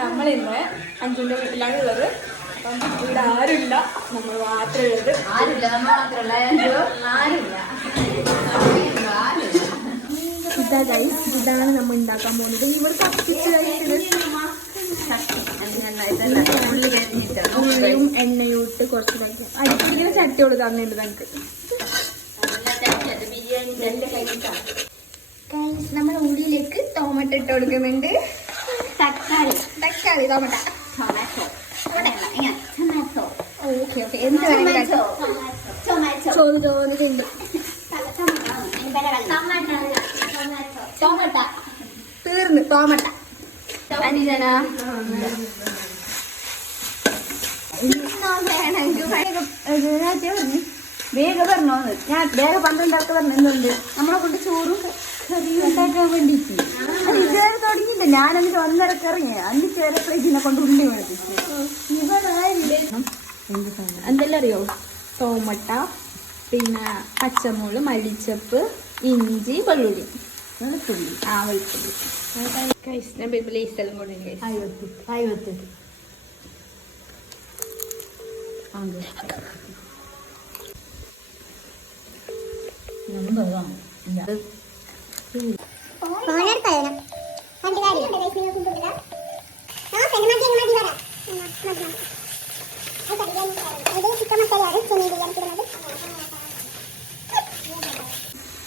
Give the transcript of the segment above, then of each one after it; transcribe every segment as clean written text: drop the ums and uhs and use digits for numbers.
നമ്മളിന്ന് അഞ്ചിൻ്റെ വീട്ടിലാണുള്ളത്. അപ്പം ഇവിടെ ആരുമില്ല, നമ്മൾ മാത്രമേ ഉള്ളത്. ഇതാണ് നമ്മൾ ഉണ്ടാക്കാൻ പോകുന്നത്. ഇവിടെ ഉള്ളിയും എണ്ണയൂട്ട് കുറച്ച് കഴിക്കാം. അടിപ്പിങ്ങനെ ചട്ടി കൊടുക്കാറുണ്ട് നമുക്ക്. നമ്മുടെ ഉള്ളിലേക്ക് ടൊമാറ്റോ ഇട്ട് കൊടുക്കുന്നുണ്ട്. തക്കാളി ടൊമാറ്റോ ഓക്കെ ഓക്കെ എന്ത് ചോദിച്ചിട്ടുണ്ട്. ടൊമാറ്റോ തീർന്ന് ടൊമാറ്റോ അഞ്ചന വേഗം പറഞ്ഞോന്ന്. ഞാൻ വേഗം 12 പറഞ്ഞു. എന്തുണ്ട് നമ്മളെ കൊണ്ട് ചോറും കറിയും ഉണ്ടാക്കാൻ വേണ്ടിയിട്ട് ഇതുവരെ തുടങ്ങിയില്ല. ഞാനന്നിട്ട് 1:30 ഇറങ്ങി. അന്ന് ചേരപ്പോൾ ഇതിനെ കൊണ്ട് ഉള്ളി മേടിച്ചു. എന്തെല്ലാം അറിയോ? ടൊമാറ്റ, പിന്നെ പച്ചമുളക്, മല്ലിച്ചപ്പ്, ഇഞ്ചി, വെള്ളുള്ളി, വെളുത്തുള്ളി. വെളുത്തുള്ളി സ്ഥലം കൂടെ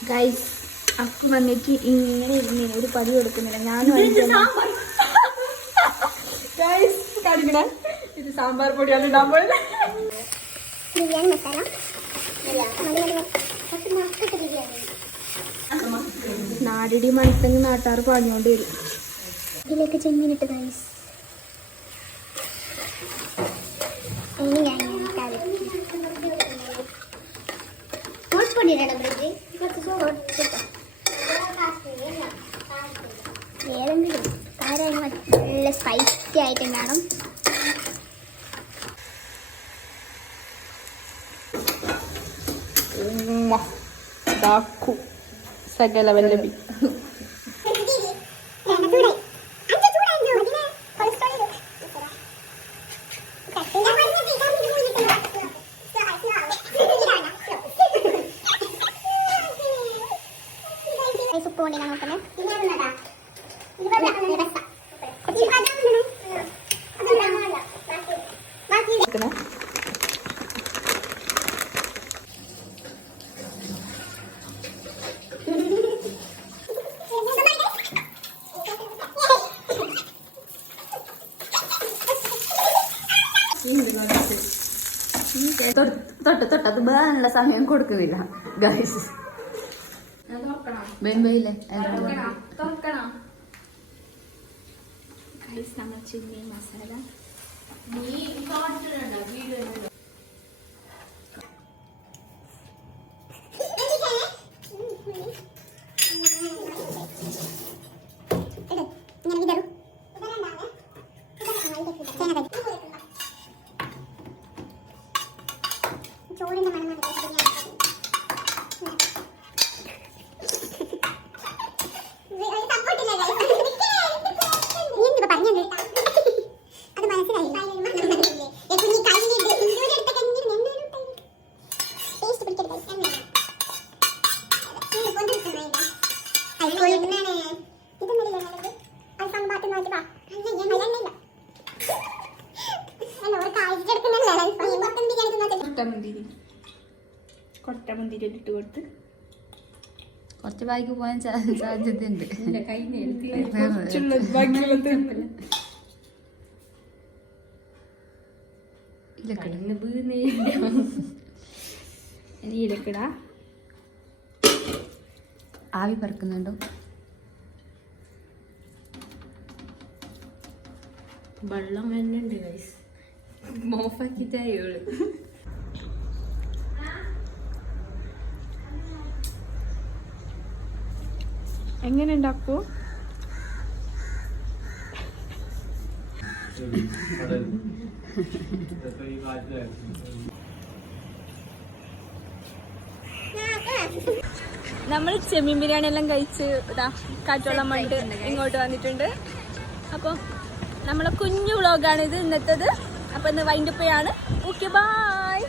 ഗൈസ് അപ്പ് വന്നിട്ട് ഇങ്ങനെ ഇരുന്നില്ല, ഒരു പതി കൊടുക്കുന്നില്ല. ഞാനും ഗൈസ് കാണിക്കണേ, ഇത് സാമ്പാർ പൊടിയാണ് നമ്മൾ ബിരിയാണി മസാല. നാടിടി മണത്തെങ്കിൽ നാട്ടാർ പാഞ്ഞോണ്ട് വരും. ഇതിലേക്ക് ചെമ്മീനിട്ട് ഗൈസ്. ഏതെങ്കിലും കാര്യം നല്ല സ്പൈസി ആയിട്ട് വേണം. സകല വല്ലഭി തൊട്ടത് വേനുള്ള സമയം കൊടുക്കുന്നില്ല ഗൈസ്. ബെമ്പയില്ലേ നമ്മൾ ചില്ലി മസാല ചോറിന്റെ മണം കൊട്ടമുന്തിരി ഇട്ട് കൊടുത്ത് കുറച്ച് ബാക്കി പോകാൻ സാധ്യതയുണ്ട്. ഇലക്കിടാ ആവി പറക്കുന്നുണ്ടോ? വെള്ളം വരുന്നുണ്ട് ഗൈസ്. മോഫാക്കിട്ടായോള് എങ്ങനെ ഉണ്ടാക്കൂ? നമ്മൾ ചെമ്മീൻ ബിരിയാണി എല്ലാം കഴിച്ച് ഇതാ കാറ്റോളം മണ്ട് ഇങ്ങോട്ട് വന്നിട്ടുണ്ട്. അപ്പോൾ നമ്മളെ കുഞ്ഞു വ്ളോഗാണ് ഇത് ഇന്നത്തേത്. അപ്പോൾ ഇന്ന് വൈൻഡപ്പ് ചെയ്യാണ്. Okay bye.